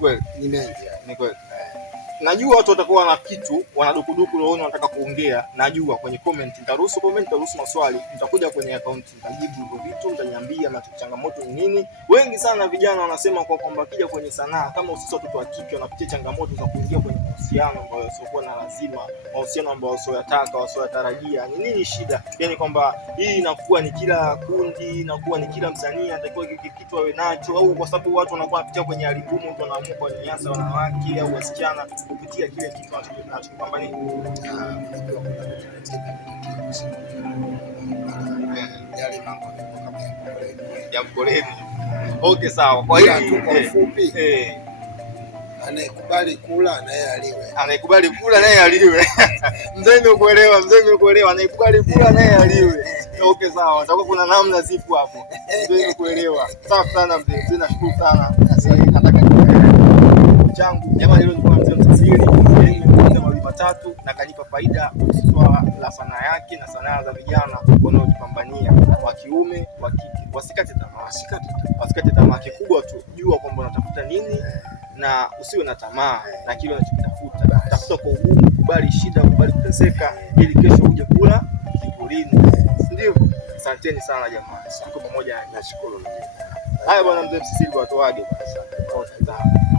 kweli? Ni mengi. Ni kweli. Najua watu watakuwa na kitu wanadukuduku rohoni wanataka kuongea. Najua kwenye comment nitaruhusu comment, nitaruhusu maswali, nitakuja kwenye account nitajibu hivyo vitu, mtaniambia na changamoto ni nini. Wengi sana vijana wanasema kwamba kija kwenye sanaa kama usisi watoto wa kike wanapitia changamoto za kuingia kwenye mahusiano ambayo yasiokuwa na lazima, mahusiano ambayo wasioyataka, wasioyatarajia. Ni nini shida? Yaani kwamba hii inakuwa ni kila kundi, inakuwa ni kila msanii anatakiwa kitu awe nacho, au kwa sababu watu wanakuwa wanapitia kwenye albumu mtu anaamua kunyanyasa wanawake au wasichana kupitia kile kitu anachopambania. Yale mambo kama ya mkoleni. Okay, sawa. Kwa hiyo kwa ufupi anayekubali kula naye aliwe. Anayekubali kula naye aliwe. Mzee nimekuelewa, mzee nimekuelewa. Anayekubali kula naye aliwe. Okay, sawa. Nitakuwa kuna namna zipo hapo. Mzee nimekuelewa. Safi sana mzee. Mzee nashukuru sana. Nataka changu jamani, leo nilikuwa mzee Msasili nimekuja mawili matatu na kanipa faida swala la sanaa yake na sanaa za vijana wanaojipambania wa kiume wa kike. Wasikate tamaa. Kikubwa tu jua kwamba unatafuta nini na usiwe na tamaa na kile unachokitafuta. Tafuta kwa ugumu, kubali shida, kubali kuteseka ili kesho uje kula kivulini. Ndio. Asanteni sana jamani. Tuko pamoja, nashukuru. Haya bwana mzee Msasili, watu wage. Asante.